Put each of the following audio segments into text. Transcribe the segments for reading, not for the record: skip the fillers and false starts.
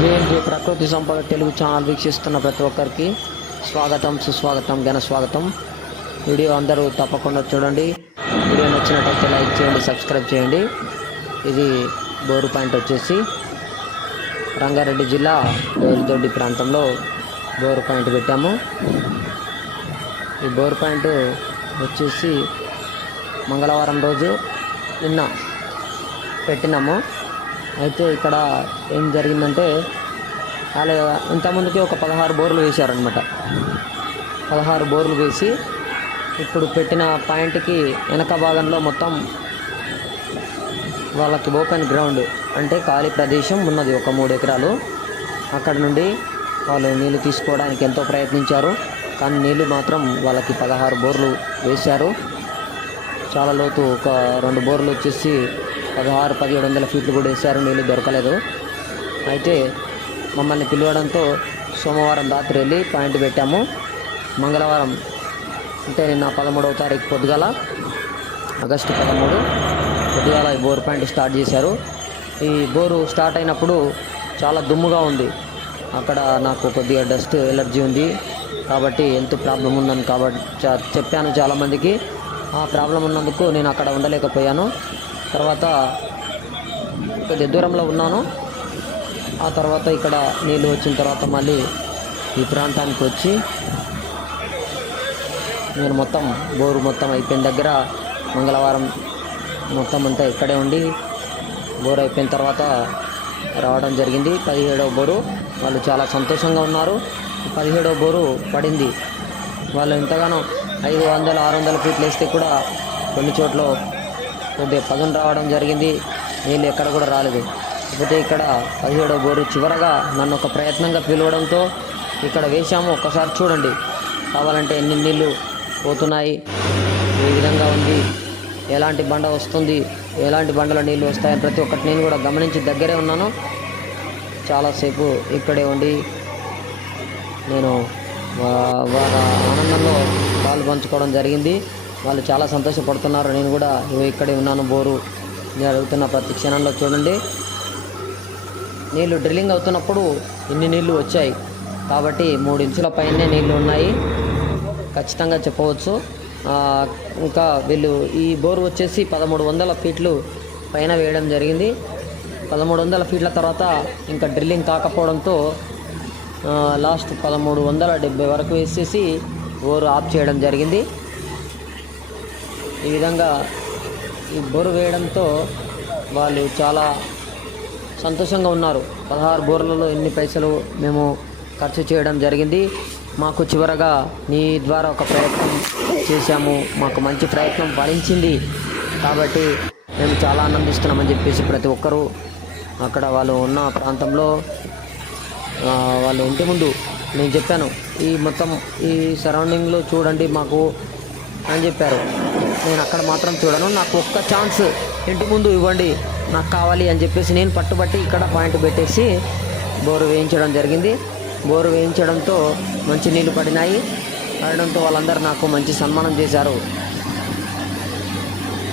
జేఎల్జే ప్రకృతి సంపద తెలుగు ఛానల్ వీక్షిస్తున్న ప్రతి ఒక్కరికి స్వాగతం, సుస్వాగతం, ఘన స్వాగతం. వీడియో అందరూ తప్పకుండా చూడండి. వీడియో నచ్చినట్లయితే లైక్ చేయండి, సబ్స్క్రైబ్ చేయండి. ఇది బోరు పాయింట్ వచ్చేసి రంగారెడ్డి జిల్లా డోలిదొడ్డి ప్రాంతంలో బోరు పాయింట్ పెట్టాము. ఈ బోరు పాయింట్ వచ్చేసి మంగళవారం రోజు నిన్న పెట్టినాము. అయితే ఇక్కడ ఏం జరిగిందంటే అలా ఇంతకుముందుకి ఒక 16 బోర్లు వేశారనమాట. 16 బోర్లు వేసి ఇప్పుడు పెట్టిన పాయింట్కి వెనక భాగంలో మొత్తం వాళ్ళకి ఓపెన్ గ్రౌండ్ అంటే ఖాళీ ప్రదేశం ఉన్నది, ఒక 3 ఎకరాలు. అక్కడ నుండి వాళ్ళు నీళ్ళు తీసుకోవడానికి ఎంతో ప్రయత్నించారు, కానీ నీళ్ళు మాత్రం వాళ్ళకి 16 బోర్లు వేశారు. చాలా లోతు, ఒక 2 బోర్లు వచ్చేసి 1600-1700 ఫీట్లు కూడా వేశారు, నీళ్ళు దొరకలేదు. అయితే మమ్మల్ని పిలవడంతో సోమవారం రాత్రి వెళ్ళి పాయింట్ పెట్టాము. మంగళవారం అంటే నిన్న 13వ తారీఖు పొద్దుగాల, ఆగస్టు 13 పొద్దుగాల ఈ బోర్ పాయింట్ స్టార్ట్ చేశారు. ఈ బోరు స్టార్ట్ అయినప్పుడు చాలా దుమ్ముగా ఉంది. అక్కడ నాకు కొద్దిగా డస్ట్ ఎలర్జీ ఉంది కాబట్టి హెల్త్ ప్రాబ్లం ఉందని కాబట్టి చెప్పాను చాలామందికి. ఆ ప్రాబ్లం ఉన్నందుకు నేను అక్కడ ఉండలేకపోయాను. తర్వాత కొద్ది దూరంలో ఉన్నాను. ఆ తర్వాత ఇక్కడ నీళ్ళు వచ్చిన తర్వాత మళ్ళీ ఈ ప్రాంతానికి వచ్చి నేను బోరు మొత్తం అయిపోయిన దగ్గర మంగళవారం మొత్తం అంతా ఇక్కడే ఉండి బోరు అయిపోయిన తర్వాత రావడం జరిగింది. 17వ బోరు వాళ్ళు చాలా సంతోషంగా ఉన్నారు. 17వ బోరు పడింది. వాళ్ళు ఎంతగానో 500-600 ఫీట్లు వేస్తే కూడా కొన్ని చోట్ల కొద్దిగా పదును రావడం జరిగింది, నీళ్ళు ఎక్కడ కూడా రాలేదు. కాకపోతే ఇక్కడ 17వ బోరు చివరగా నన్ను ఒక ప్రయత్నంగా పిలవడంతో ఇక్కడ వేశాము. ఒక్కసారి చూడండి, కావాలంటే ఎన్ని నీళ్ళు పోతున్నాయి, ఏ విధంగా ఉంది, ఎలాంటి బండ వస్తుంది, ఎలాంటి బండలో నీళ్ళు వస్తాయని ప్రతి ఒక్కటి నేను కూడా గమనించి దగ్గరే ఉన్నాను. చాలాసేపు ఇక్కడే ఉండి నేను వాళ్ళ ఆనందంలో పాలు పంచుకోవడం జరిగింది. వాళ్ళు చాలా సంతోషపడుతున్నారు. నేను కూడా ఇక్కడే ఉన్నాను. బోరు జరుగుతున్న ప్రతి క్షణంలో చూడండి. నీళ్ళు డ్రిల్లింగ్ అవుతున్నప్పుడు ఇన్ని నీళ్ళు వచ్చాయి కాబట్టి 3 ఇంచుల పైనే నీళ్ళు ఉన్నాయి ఖచ్చితంగా చెప్పవచ్చు. ఇంకా వీళ్ళు ఈ బోరు వచ్చేసి 1300 ఫీట్లు పైన వేయడం జరిగింది. 1300 ఫీట్ల తర్వాత ఇంకా డ్రిల్లింగ్ కాకపోవడంతో లాస్ట్ 1370 వరకు వేసేసి బోరు ఆఫ్ చేయడం జరిగింది. ఈ విధంగా ఈ బోరు వేయడంతో వాళ్ళు చాలా సంతోషంగా ఉన్నారు. 16 బోర్లలో ఎన్ని పైసలు మేము ఖర్చు చేయడం జరిగింది, మాకు చివరగా నీ ద్వారా ఒక ప్రయత్నం చేశాము, మాకు మంచి ప్రయత్నం ఫలించింది కాబట్టి మేము చాలా ఆనందిస్తున్నామని చెప్పేసి ప్రతి ఒక్కరూ అక్కడ వాళ్ళు ఉన్న ప్రాంతంలో వాళ్ళు ఇంటి ముందు నేను చెప్పాను, ఈ మొత్తం ఈ సరౌండింగ్లో చూడండి మాకు అని చెప్పారు. నేను అక్కడ మాత్రం చూడను, నాకు ఒక్క ఛాన్స్ ఇంటి ముందు ఇవ్వండి, నాకు కావాలి అని చెప్పేసి నేను పట్టుబట్టి ఇక్కడ పాయింట్ పెట్టేసి బోరు వేయించడం జరిగింది. బోరు వేయించడంతో మంచి నీళ్లు పడినాయి. పడడంతో వాళ్ళందరూ నాకు మంచి సన్మానం చేశారు,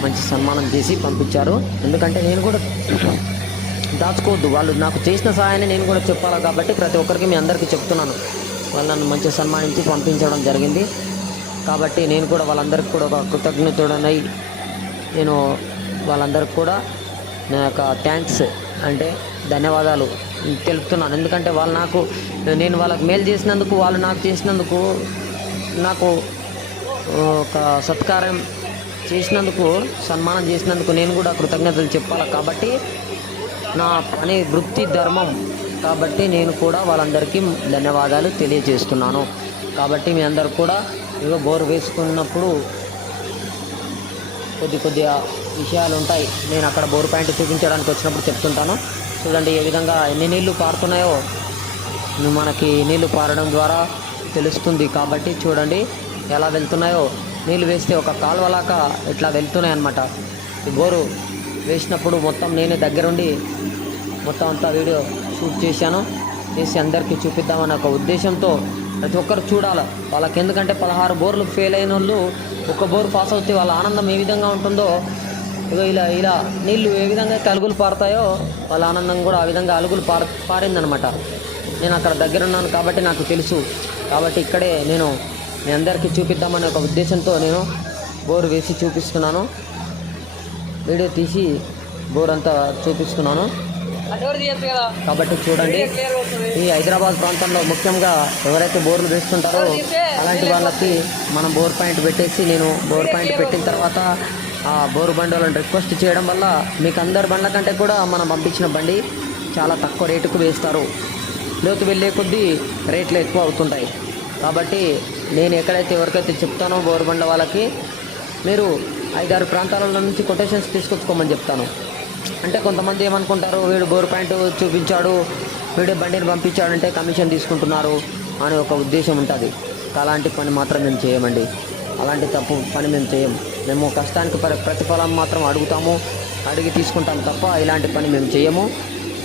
మంచి సన్మానం చేసి పంపించారు. ఎందుకంటే నేను కూడా దాచుకోవద్దు, వాళ్ళు నాకు చేసిన సహాయాన్ని నేను కూడా చెప్పాలి కాబట్టి ప్రతి ఒక్కరికి మీ అందరికీ చెప్తున్నాను. వాళ్ళని మంచి సన్మానించి పంపించడం జరిగింది కాబట్టి నేను కూడా వాళ్ళందరికీ కూడా ఒక కృతజ్ఞతుడనై నేను వాళ్ళందరికీ కూడా నా యొక్క థ్యాంక్స్ అంటే ధన్యవాదాలు తెలుపుతున్నాను. ఎందుకంటే నేను వాళ్ళకి మేలు చేసినందుకు, వాళ్ళు నాకు చేసినందుకు, నాకు ఒక సత్కారం చేసినందుకు, సన్మానం చేసినందుకు నేను కూడా కృతజ్ఞతలు చెప్పాలి కాబట్టి నా పని వృత్తి ధర్మం కాబట్టి నేను కూడా వాళ్ళందరికీ ధన్యవాదాలు తెలియజేస్తున్నాను. కాబట్టి మీ అందరు కూడా ఇగో బోరు వేసుకున్నప్పుడు కొద్దిగా విషయాలు ఉంటాయి. నేను అక్కడ బోరు పాయింట్ చూపించడానికి వచ్చినప్పుడు చెప్తుంటాను. చూడండి ఏ విధంగా ఎన్ని నీళ్లు పారుతున్నాయో మనకి నీళ్లు పారడం ద్వారా తెలుస్తుంది. కాబట్టి చూడండి ఎలా వెళ్తున్నాయో, నీళ్ళు వేస్తే ఒక కాలువలాగా ఇట్లా వెళ్తున్నాయి అన్నమాట. ఈ బోరు వేసినప్పుడు మొత్తం నేనే దగ్గరుండి మొత్తం అంతా వీడియో షూట్ చేసి అందరికీ చూపిద్దామన్న ఒక ఉద్దేశంతో ప్రతి ఒక్కరు చూడాలి. వాళ్ళకి ఎందుకంటే 16 బోర్లు ఫెయిల్ అయిన వాళ్ళు ఒక బోర్ పాస్ అవుతే వాళ్ళ ఆనందం ఏ విధంగా ఉంటుందో ఇగో ఇలా ఇలా నీళ్ళు ఏ విధంగా అయితే అలుగులు పారుతాయో వాళ్ళ ఆనందం కూడా ఆ విధంగా అలుగులు పారిందనమాట. నేను అక్కడ దగ్గర ఉన్నాను కాబట్టి నాకు తెలుసు. కాబట్టి ఇక్కడే నేను మీ అందరికీ చూపిద్దామనే ఒక ఉద్దేశంతో నేను బోర్ వేసి చూపిస్తున్నాను. వీడియో తీసి బోర్ అంతా చూపిస్తున్నాను. కాబట్టి చూడండి, ఈ హైదరాబాద్ ప్రాంతంలో ముఖ్యంగా ఎవరైతే బోర్లు వేస్తుంటారో అలాంటి వాళ్ళకి మనం బోర్ పాయింట్ పెట్టేసి, నేను బోర్ పాయింట్ పెట్టిన తర్వాత ఆ బోరు బండి వాళ్ళని రిక్వెస్ట్ చేయడం వల్ల మీకు అందరి బండ్ల కంటే కూడా మనం పంపించిన బండి చాలా తక్కువ రేటుకు వేస్తారు. లోతు వెళ్ళే కొద్దీ రేట్లు ఎక్కువ అవుతుంటాయి. కాబట్టి నేను ఎక్కడైతే ఎవరికైతే చెప్తానో బోరు బండ్ల వాళ్ళకి మీరు 5-6 ప్రాంతాల నుంచి కొటేషన్స్ తీసుకొచ్చుకోమని చెప్తాను. అంటే కొంతమంది ఏమనుకుంటారు, వీడు బోర్ పాయింట్ చూపించాడు, వీడు బండిని పంపించాడంటే కమిషన్ తీసుకుంటున్నారు అనే ఒక ఉద్దేశం ఉంటుంది. అలాంటి పని మాత్రం మేము చేయమండి. అలాంటి తప్పు పని మేము చేయం. మేము కష్టానికి ప్రతిఫలం మాత్రం అడుగుతాము, అడిగి తీసుకుంటాం తప్ప ఇలాంటి పని మేము చేయము.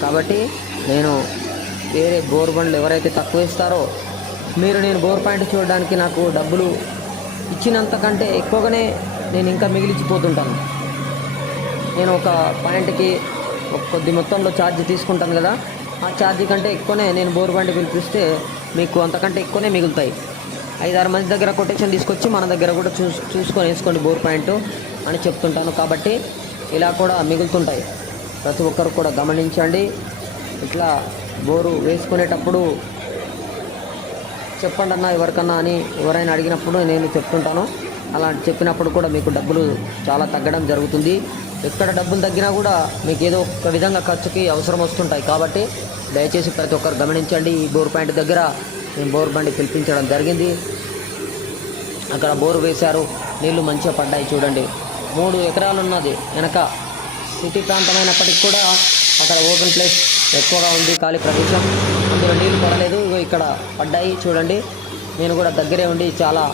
కాబట్టి నేను వేరే బోర్ బండ్లు ఎవరైతే తక్కువ ఇస్తారో మీరు, నేను బోర్ పాయింట్ చూడడానికి నాకు డబ్బులు ఇచ్చినంతకంటే ఎక్కువగానే నేను ఇంకా మిగిలిచిపోతుంటాను. నేను ఒక పాయింట్కి ఒక కొద్ది మొత్తంలో ఛార్జ్ తీసుకుంటాను కదా, ఆ ఛార్జీ కంటే ఎక్కువనే నేను బోర్ బండి పిలిపిస్తే మీకు అంతకంటే ఎక్కువనే మిగులుతాయి. 5-6 మంది దగ్గర కొటేషన్ తీసుకొచ్చి మన దగ్గర కూడా చూసుకొని వేసుకోండి బోర్ పాయింట్ అని చెప్తుంటాను. కాబట్టి ఇలా కూడా మిగులుతుంటాయి. ప్రతి ఒక్కరు కూడా గమనించండి. ఇట్లా బోరు వేసుకునేటప్పుడు చెప్పండి అన్న ఎవరికన్నా అని ఎవరైనా అడిగినప్పుడు నేను చెప్తుంటాను. అలా చెప్పినప్పుడు కూడా మీకు డబ్బులు చాలా తగ్గడం జరుగుతుంది. ఎక్కడ డబ్బులు తగ్గినా కూడా మీకు ఏదో ఒక విధంగా ఖర్చుకి అవసరం వస్తుంటాయి. కాబట్టి దయచేసి ప్రతి ఒక్కరు గమనించండి. ఈ బోర్ పాయింట్ దగ్గర నేను బోర్ బండి పిలిపించడం జరిగింది. అక్కడ బోరు వేశారు, నీళ్లు మంచిగా పడ్డాయి. చూడండి, 3 ఎకరాలు ఉన్నది వెనక. సిటీ ప్రాంతమైనప్పటికీ కూడా అక్కడ ఓపెన్ ప్లేస్ ఎక్కువగా ఉంది, ఖాళీ ప్రదేశం, అందులో నీళ్లు పడలేదు. ఇక్కడ పడ్డాయి చూడండి. నేను కూడా దగ్గరే ఉండి చాలా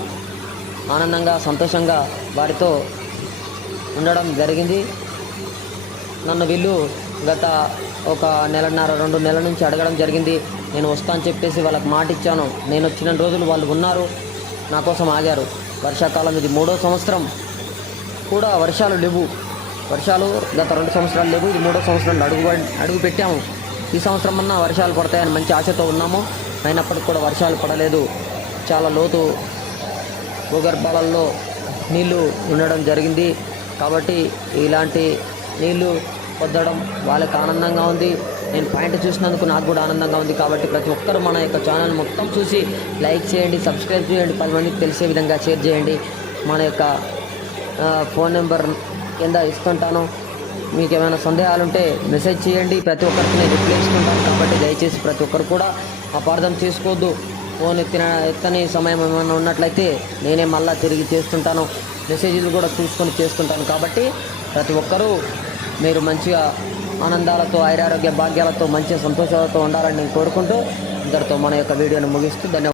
ఆనందంగా సంతోషంగా వారితో ఉండడం జరిగింది. నన్ను వీళ్ళు గత ఒక 1.5-2 నెలల నుంచి అడగడం జరిగింది. నేను వస్తాను చెప్పేసి వాళ్ళకి మాట ఇచ్చాను. నేను వచ్చిన రోజులు వాళ్ళు ఉన్నారు, నా కోసం ఆగారు. వర్షాకాలం ఇది 3వ సంవత్సరం కూడా వర్షాలు లేవు. వర్షాలు గత 2 సంవత్సరాలు లేవు, ఇది 3వ సంవత్సరంలో అడుగు పెట్టాము. ఈ సంవత్సరం అన్నా వర్షాలు పడతాయని మంచి ఆశతో ఉన్నాము. అయినప్పటికీ కూడా వర్షాలు పడలేదు. చాలా లోతు భూగర్భాలలో నీళ్లు ఉండడం జరిగింది. కాబట్టి ఇలాంటి నీళ్లు పొందడం వాళ్ళకి ఆనందంగా ఉంది. నేను పాయింట్ చూసినందుకు నాకు కూడా ఆనందంగా ఉంది. కాబట్టి ప్రతి ఒక్కరు మన యొక్క ఛానల్ మొత్తం చూసి లైక్ చేయండి, సబ్స్క్రైబ్ చేయండి, 10 మందికి తెలిసే విధంగా షేర్ చేయండి. మన యొక్క ఫోన్ నెంబర్ కింద ఇస్తుంటాను. మీకు ఏమైనా సందేహాలు ఉంటే మెసేజ్ చేయండి. ప్రతి ఒక్కరికి నేను రిప్లై ఇస్తుంటాను. కాబట్టి దయచేసి ప్రతి ఒక్కరు కూడా అపార్థం చేసుకోవద్దు. ఫోన్ ఎత్తని సమయం ఏమైనా ఉన్నట్లయితే నేనే మళ్ళీ తిరిగి చేస్తుంటాను. మెసేజ్లు కూడా చూసుకొని చేస్తుంటాను. కాబట్టి ప్రతి ఒక్కరూ మీరు మంచిగా ఆనందాలతో, ఆరోగ్య భాగ్యాలతో, మంచి సంతోషాలతో ఉండాలని నేను కోరుకుంటూ ఇంతటితో మన యొక్క వీడియోను ముగిస్తూ ధన్యవాదాలు.